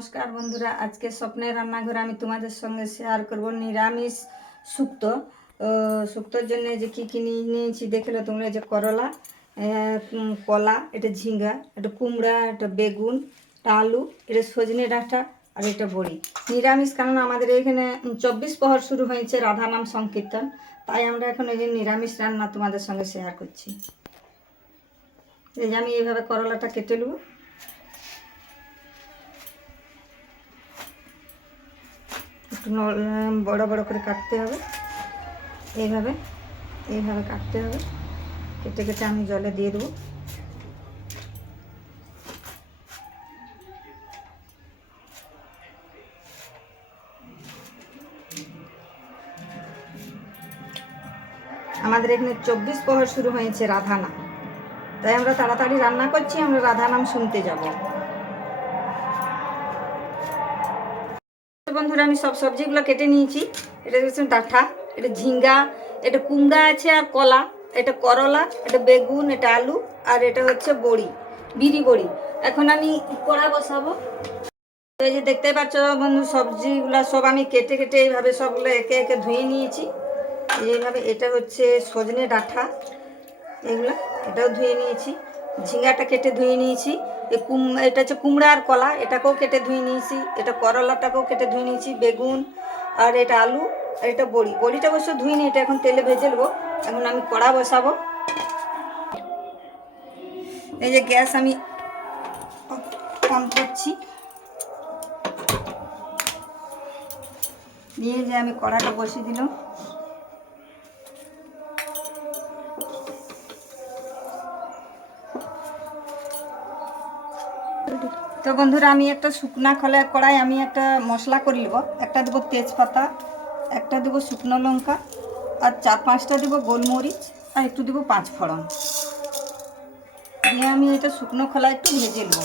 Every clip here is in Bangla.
নমস্কার বন্ধুরা, আজকে স্বপ্নের রান্নাঘরে আমি তোমাদের সঙ্গে শেয়ার করব নিরামিষ শুক্তো। শুক্তোর জন্য যে কী কী নিয়েছি দেখলে তোমরা, যে করলা, কলা, এটা ঝিঙ্গা, এটা কুমড়া, এটা বেগুন, এটা আলু, এটা সজনে ডাঁটা, আর এটা বড়ি। নিরামিষ, কারণ আমাদের এখানে 24 প্রহর শুরু হয়েছে রাধা নাম সংকীর্তন, তাই আমরা এখন এই যে নিরামিষ রান্না তোমাদের সঙ্গে শেয়ার করছি। এই যে আমি এইভাবে করলাটা কেটে নেব। একটু বড় বড় করে কাটতে হবে, এইভাবে এইভাবে কাটতে হবে। কেটে কেটে আমি জলে দিয়ে দেবো। আমাদের এখানে 24 প্রহর শুরু হয়েছে রাধা নাম, তাই আমরা তাড়াতাড়ি রান্না করছি, আমরা রাধা নাম শুনতে যাব। বন্ধুরা, আমি সব সবজিগুলো কেটে নিয়েছি। এটা হচ্ছে ডাঁটা, এটা ঝিঙ্গা, এটা কুমড়া আছে, আর কলা, এটা করলা, এটা বেগুন, এটা আলু, আর এটা হচ্ছে বড়ি, বিড়ি বড়ি। এখন আমি কড়া বসাবো। এই যে দেখতে পাচ্ছ বন্ধু, সবজিগুলো সব আমি কেটে কেটে এইভাবে সবগুলো একে একে ধুয়ে নিয়েছি। এইভাবে এটা হচ্ছে সজনে ডাঁটা, এগুলো এটাও ধুয়ে নিয়েছি। ঝিঙ্গাটা কেটে ধুয়ে নিয়েছি। এটা হচ্ছে কুমড়া আর কলা, এটাকেও কেটে ধুয়ে নিয়েছি। এটা করলাটাকেও কেটে ধুয়ে নিয়েছি। বেগুন, আর এটা আলু, আর এটা বড়ি। বড়িটা অবশ্য ধুয়ে নিই, এটা এখন তেলে ভেজে নেবো। এখন আমি কড়া বসাবো। এই যে গ্যাস আমি অন করছি, দিয়ে যে আমি কড়াটা বসিয়ে দিলাম। তো বন্ধুরা, আমি একটা শুকনা খোলা কড়াই আমি একটা মশলা করে নেব। একটা দেবো তেজপাতা, একটা দেবো শুকনো লঙ্কা, আর 4-5টা দেবো গোলমরিচ, আর একটু দেবো 5 ফোড়ন। দিয়ে আমি এটা শুকনো খোলা একটু ভেজে নেব।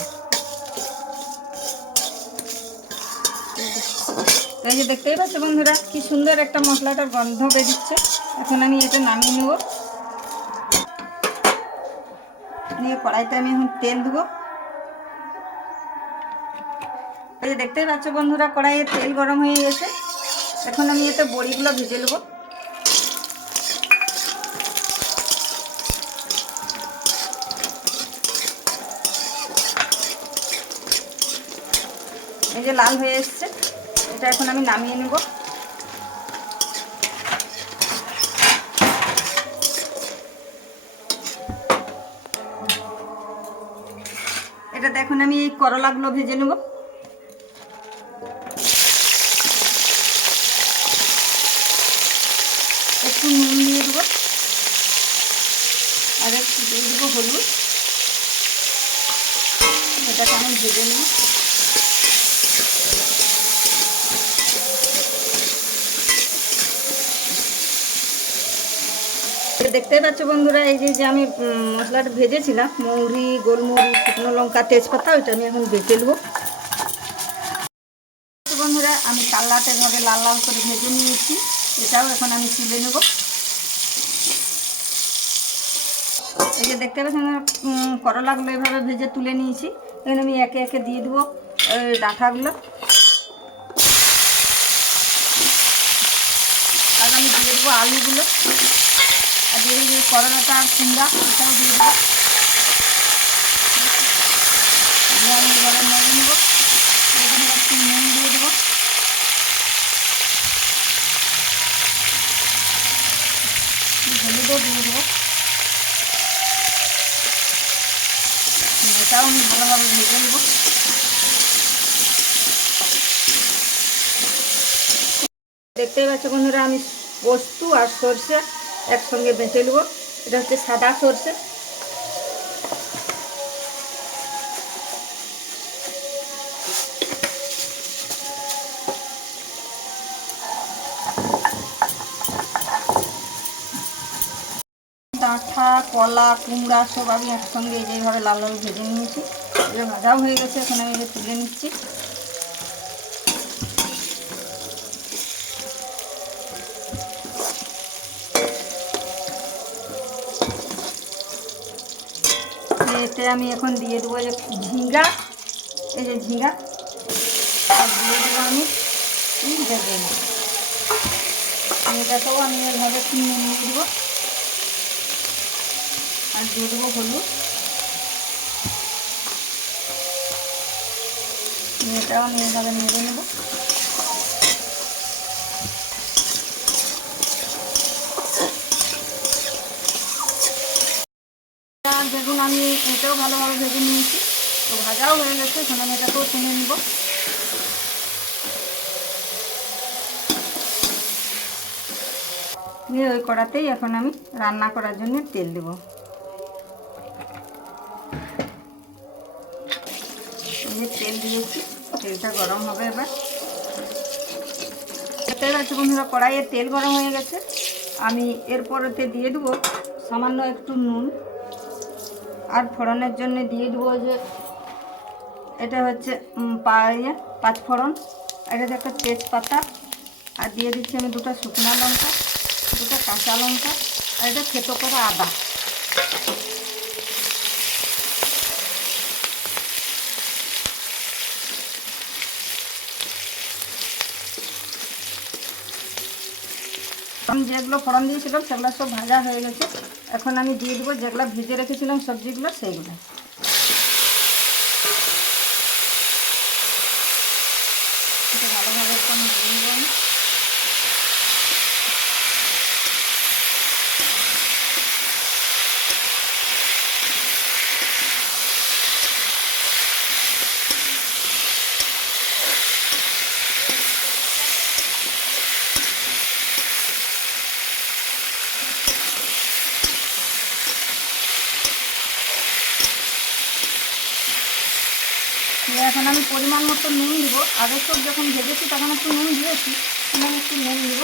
এই যে দেখতেই পাচ্ছ বন্ধুরা, কি সুন্দর একটা মশলাটার গন্ধ বেরিয়েছে। এখন আমি এটা নামিয়ে নেব। নিয়ে কড়াইতে আমি এখন তেল দেবো। এই যে দেখতেই পাচ্ছ বন্ধুরা, কড়াইয়ে তেল গরম হয়ে গেছে। এখন আমি এতে বড়িগুলো ভেজে নেব। এই যে লাল হয়ে এসছে, এটা এখন আমি নামিয়ে নেব। এটা দেখুন, আমি এই করলাগুলো ভেজে নেব। একটু নুন দিয়ে দেবো, আর একটু দিয়ে দেবো হলুদ। এটাকে আমি ভেজে নেব। দেখতেই পাচ্ছ বন্ধুরা, এই যে আমি মশলাটা ভেজেছিলাম, মৌরি, গোলমরিচ, শুকনো লঙ্কা, তেজপাতা, ওইটা আমি এখন বেটে নেব। বন্ধুরা, আমি কাল্লাটা এভাবে লাল লাল করে ভেজে নিয়েছি, এটাও এখন আমি তুলে নেব। এই যে দেখতে পাচ্ছেন, করলাগুলো এভাবে ভেজে তুলে নিয়েছি। এখন আমি একে একে দিয়ে দেবো ডাঁটাগুলো, আর আমি দিয়ে দেবো আলুগুলো, আর দিয়ে দেবো করলাটা আর কুমড়া, এটাও দিয়ে দেবো। আমি এভাবে নেড়ে নেবো। এখানে একটু নুন দিয়ে দেবো, হলুদও দিয়ে দেবো। এটাও আমি ভালোভাবে ভেজে নেব। দেখতেই পাচ্ছ বন্ধুরা, আমি পোস্ত আর সরষে একসঙ্গে বেটে নেব। এটা হচ্ছে সাদা সরষে। ডাঁটা, কলা, কুমড়া সব আমি একসঙ্গে যেভাবে লাল লাল ভেজে নিয়েছি। এটা ভাজাও হয়ে গেছে, এখন আমি এটা তুলে নিচ্ছি। এতে আমি এখন দিয়ে দেবো যে ঝিঙ্গা, এই যে ঝিঙ্গা, আর দিয়ে দেবো আমি বেগুন। এটাকেও আমি এভাবে কিনে নিয়ে দেবো। আর দিয়ে দেবো হলুদ। এটাও আমি এভাবে নেড়ে নেব। বেগুন আমি এটাও ভালোভাবে ভেজে নিয়েছি, তো ভাজাও হয়ে গেছে। এখন আমি এটাকেও তুলে নেব। নিয়ে ওই কড়াতেই এখন আমি রান্না করার জন্য তেল দেব। তেল দিয়েছি, তেলটা গরম হবে এবার। দেখতে পাচ্ছি বন্ধুরা, কড়াইয়ে তেল গরম হয়ে গেছে। আমি এরপরেতে দিয়ে দেবো সামান্য একটু নুন। আর ফোড়নের জন্য দিয়ে দেবো যে এটা হচ্ছে পাঁচ ফোড়ন, এটাতে একটা তেজপাতা, আর দিয়ে দিচ্ছি আমি 2টা শুকনো লঙ্কা, 2টা কাঁচা লঙ্কা, আর এটা থেতো করে আদা। আমি যেগুলো ফোড়ন দিয়েছিলাম সেগুলো সব ভাজা হয়ে গেছে। এখন আমি দিয়ে দেবো যেগুলো ভেজে রেখেছিলাম সবজিগুলো, সেইগুলো। এটা ভালোভাবে একটু ভেজে নেব আমি। এখন আমি পরিমাণ মতো নুন দিব। আগের সব যখন ভেজেছি তখন একটু নুন দিয়েছি, আমি একটু নুন দিব।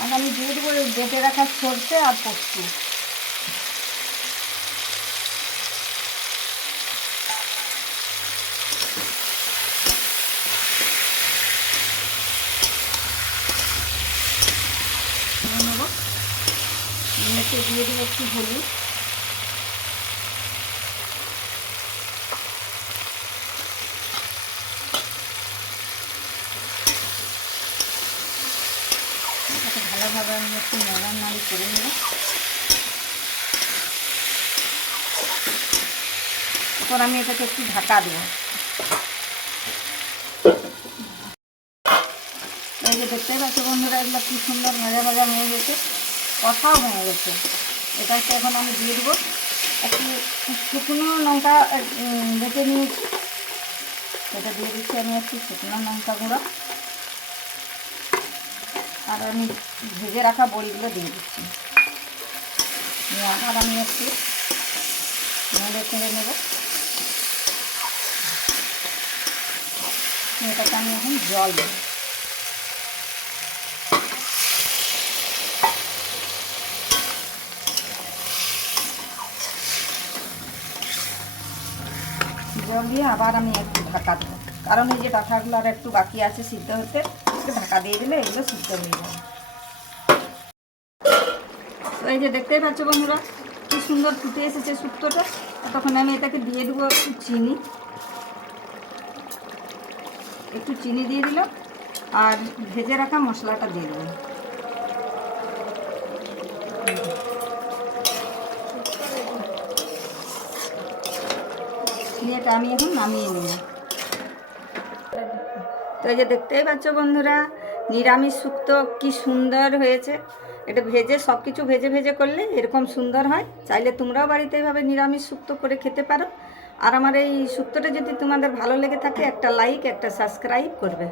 আর আমি দিয়ে দেবো বেটে রাখা সরষে আর পোস্ত। নেড়ে দিয়ে দেবো একটু হলুদ। ভালোভাবে আমি একটু নাড়ি করে নেব। এরপর আমি এটাকে একটু ঢাকা দেবো। এই যে দেখতেই পাচ্ছি বন্ধুরা, এগুলো কি সুন্দর ভাজা ভাজা হয়ে গেছে, কষাও হয়ে গেছে। এটাকে এখন আমি দিয়ে দেবো একটু শুকনো লঙ্কা বেটে নিয়েছি, এটা দিয়ে দিচ্ছি আমি একটু শুকনো লঙ্কা গুঁড়ো। আর আমি ভেজে রাখা বড়িগুলো দিয়ে দিচ্ছি। আর আমি একটু নেড়ে চেড়ে নেব। এটাকে আমি এখন জল দেব। জল দিয়ে আবার আমি একটু ঢাকা দেবো, কারণ এই যে ডাঁটাগুলো আর একটু বাকি আছে সিদ্ধ হতে, একটু ঢাকা দিয়ে দিলে এগুলো সিদ্ধ হয়ে যাবে। তো এই যে দেখতেই পাচ্ছ বন্ধুরা, কি সুন্দর ফুটে এসেছে শুক্তোটা। তখন আমি এটাকে দিয়ে দেবো একটু চিনি দিয়ে দিলাম, আর ভেজে রাখা মশলাটা দিয়ে দেবো। এটা আমি এখন নামিয়ে নেব। তো এই যে দেখতেই পাচ্ছ বন্ধুরা, নিরামিষ শুক্তো কি সুন্দর হয়েছে। এটা ভেজে সব কিছু ভেজে ভেজে করলে এরকম সুন্দর হয়। চাইলে তোমরাও বাড়িতে এইভাবে নিরামিষ শুক্তো করে খেতে পারো। আর আমার এই শুক্তোটা যদি তোমাদের ভালো লেগে থাকে, একটা লাইক, একটা সাবস্ক্রাইব করবে।